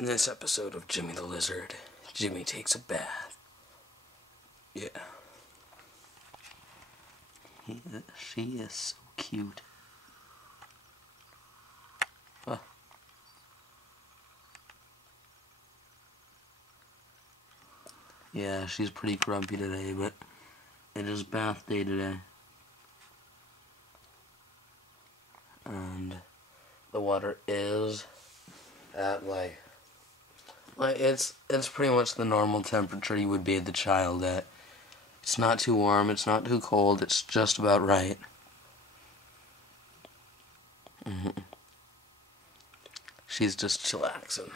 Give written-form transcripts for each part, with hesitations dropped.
In this episode of Jimmy the Lizard, Jimmy takes a bath. Yeah. She is so cute. Huh. Yeah, she's pretty grumpy today, but it is bath day today. And the water is at like it's pretty much the normal temperature you would bathe the child at. It's not too warm, it's not too cold, it's just about right. She's just chillaxing.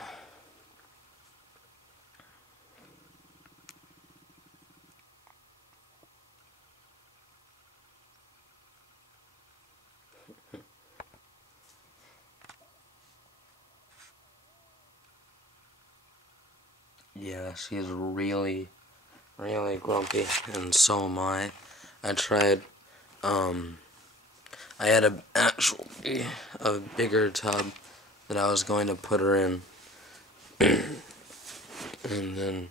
Yeah, she's really grumpy, and so am I. I tried, I had a bigger tub that I was going to put her in, and then,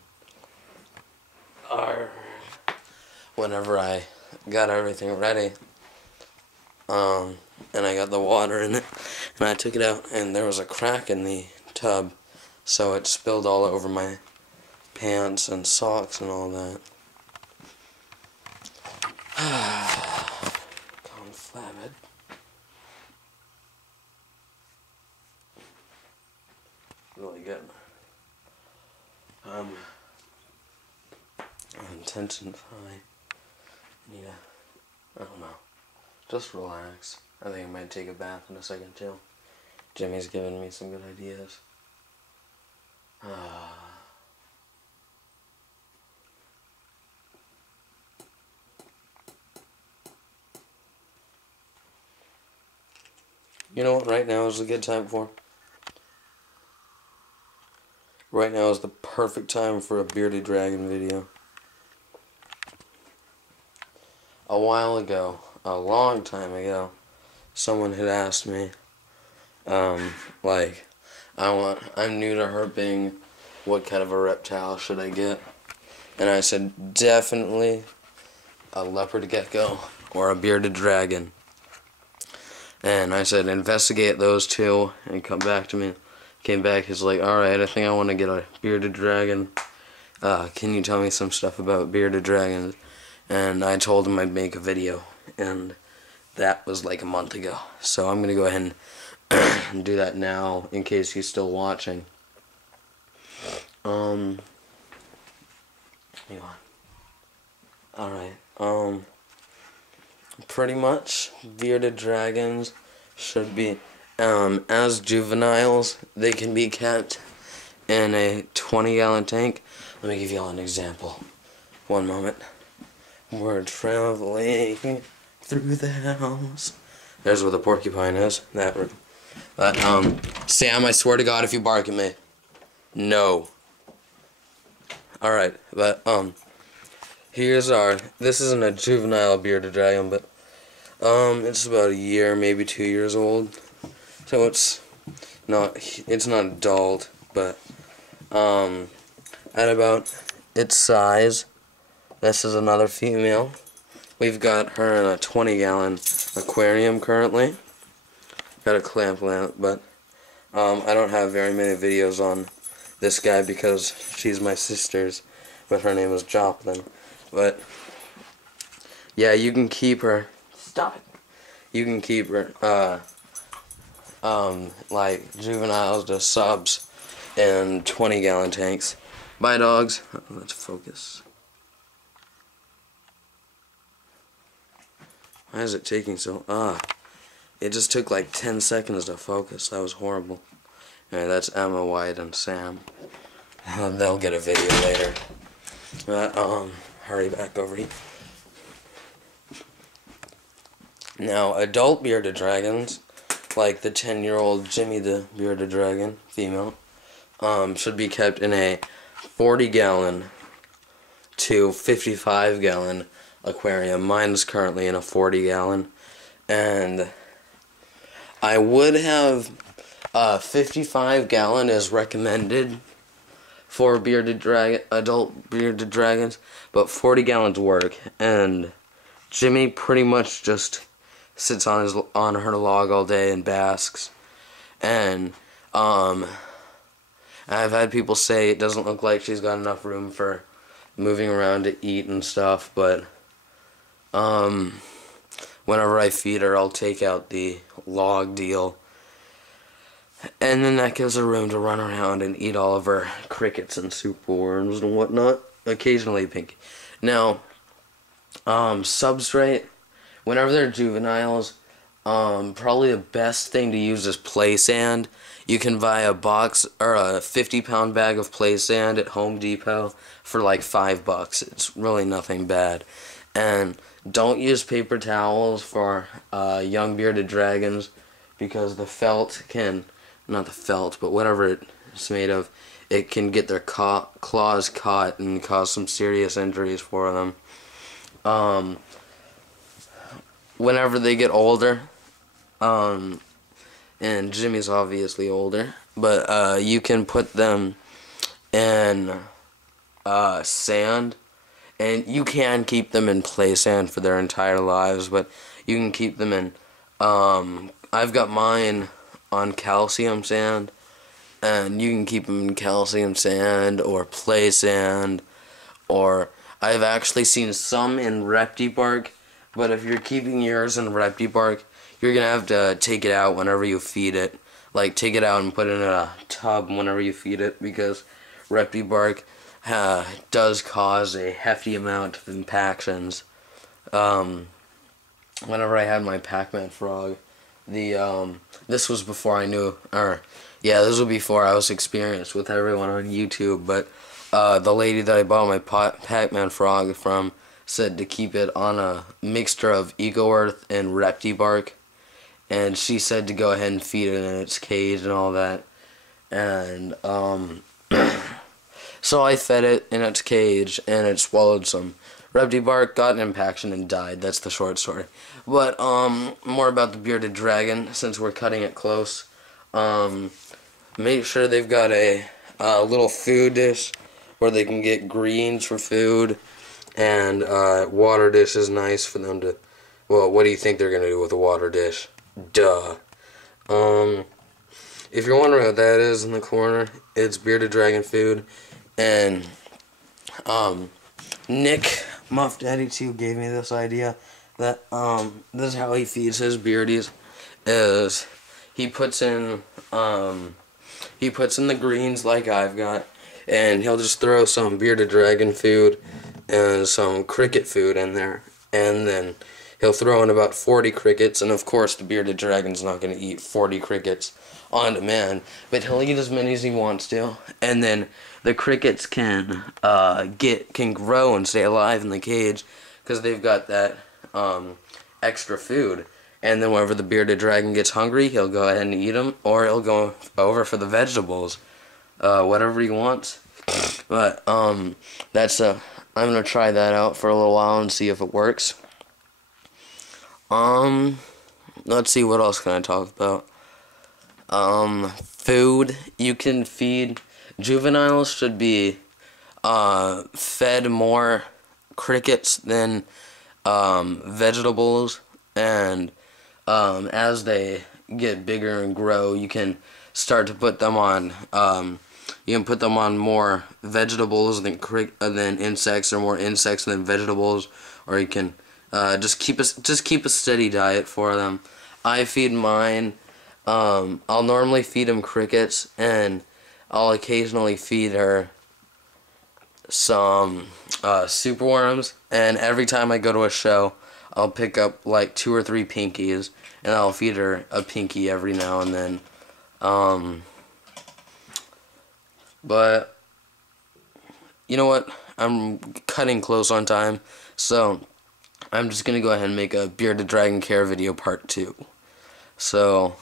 whenever I got everything ready, and I got the water in it, and I took it out, and there was a crack in the tub, so it spilled all over my pants and socks and all that. Conflamed. Really good. Tension's high. Yeah. I don't know. Just relax. I think I might take a bath in a second too. Jimmy's giving me some good ideas. You know what right now is a good time for? Right now is the perfect time for a bearded dragon video. A while ago, a long time ago, someone had asked me, I'm new to herping, what kind of a reptile should I get? And I said, definitely a leopard gecko or a bearded dragon. And I said, investigate those two, and come back to me. Came back, he's like, alright, I think I want to get a bearded dragon. Can you tell me some stuff about bearded dragons? And I told him I'd make a video, and that was like a month ago. So I'm going to go ahead and do that now, in case he's still watching. Hang on. Alright, pretty much, bearded dragons should be, as juveniles, they can be kept in a 20-gallon tank. Let me give you all an example. One moment. We're traveling through the house. There's where the porcupine is, that room. But, Sam, I swear to God, if you bark at me. No. Alright, but, this isn't a juvenile bearded dragon, but, it's about a year, maybe 2 years old. So it's not adult, but, at about its size, this is another female. We've got her in a 20-gallon aquarium currently. Got a clamp lamp, but, I don't have very many videos on this guy because she's my sister's, but her name is Joplin. But, yeah, you can keep her. Stop it. You can keep her, like juveniles to subs in 20-gallon tanks. Bye, dogs. Let's focus. Why is it taking so... it just took like 10 seconds to focus. That was horrible. Alright, that's Emma, White, and Sam. They'll get a video later. But, hurry back over here. Now, adult bearded dragons, like the 10-year-old Jimmy the bearded dragon, female, should be kept in a 40-gallon to 55-gallon aquarium. Mine's currently in a 40-gallon, and I would have 55-gallon is recommended for adult bearded dragons, but 40 gallons work. And Jimmy pretty much just sits on her log all day and basks. And I've had people say it doesn't look like she's got enough room for moving around to eat and stuff, but whenever I feed her, I'll take out the log deal, and then that gives her room to run around and eat all of her crickets and superworms and whatnot. Occasionally pinky. Now, substrate, whenever they're juveniles, probably the best thing to use is play sand. You can buy a box or a 50-pound bag of play sand at Home Depot for like $5. It's really nothing bad. And don't use paper towels for young bearded dragons, because the felt can, not the felt, but whatever it's made of, it can get their claws caught and cause some serious injuries for them. Whenever they get older, and Jimmy's obviously older, but you can put them in sand, and you can keep them in play sand for their entire lives, but you can keep them in, I've got mine on calcium sand, and you can keep them in calcium sand or play sand, or I've actually seen some in Repti-Bark, but if you're keeping yours in Repti-Bark, you're going to have to take it out whenever you feed it. Like, take it out and put it in a tub whenever you feed it, because Repti-Bark does cause a hefty amount of impactions. Whenever I had my Pac-Man frog, this was before I knew, this was before I was experienced with everyone on YouTube, but the lady that I bought my Pac-Man frog from said to keep it on a mixture of Eco-Earth and Repti-Bark, and she said to go ahead and feed it in its cage and all that, and so I fed it in its cage, and it swallowed some Repti-Bark, got an impaction, and died. That's the short story. But more about the bearded dragon, since we're cutting it close. Make sure they've got a little food dish where they can get greens for food, and water dish is nice for them to. Well, what do you think they're gonna do with a water dish? Duh. If you're wondering what that is in the corner, it's bearded dragon food, and Nick Muff Daddy 2 gave me this idea that this is how he feeds his beardies, is he puts in the greens like I've got, and he'll just throw some bearded dragon food and some cricket food in there, and then he'll throw in about 40 crickets, and of course the bearded dragon's not going to eat 40 crickets on demand, but he'll eat as many as he wants to, and then the crickets can grow and stay alive in the cage because they've got that extra food. And then whenever the bearded dragon gets hungry, he'll go ahead and eat them, or he'll go over for the vegetables, whatever he wants. But I'm gonna try that out for a little while and see if it works. Let's see, what else can I talk about? Food. You can feed juveniles should be fed more crickets than vegetables, and as they get bigger and grow, you can start to put them on more vegetables than insects, or more insects than vegetables, or you can just keep a steady diet for them. I feed mine. I'll normally feed them crickets, and I'll occasionally feed her some superworms, and every time I go to a show, I'll pick up like 2 or 3 pinkies, and I'll feed her a pinky every now and then. But you know what? I'm cutting close on time, so I'm just gonna go ahead and make a bearded dragon care video part 2. So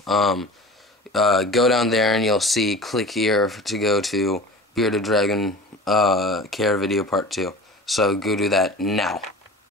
go down there and you'll see, click here to go to bearded dragon care video part 2. So go do that now.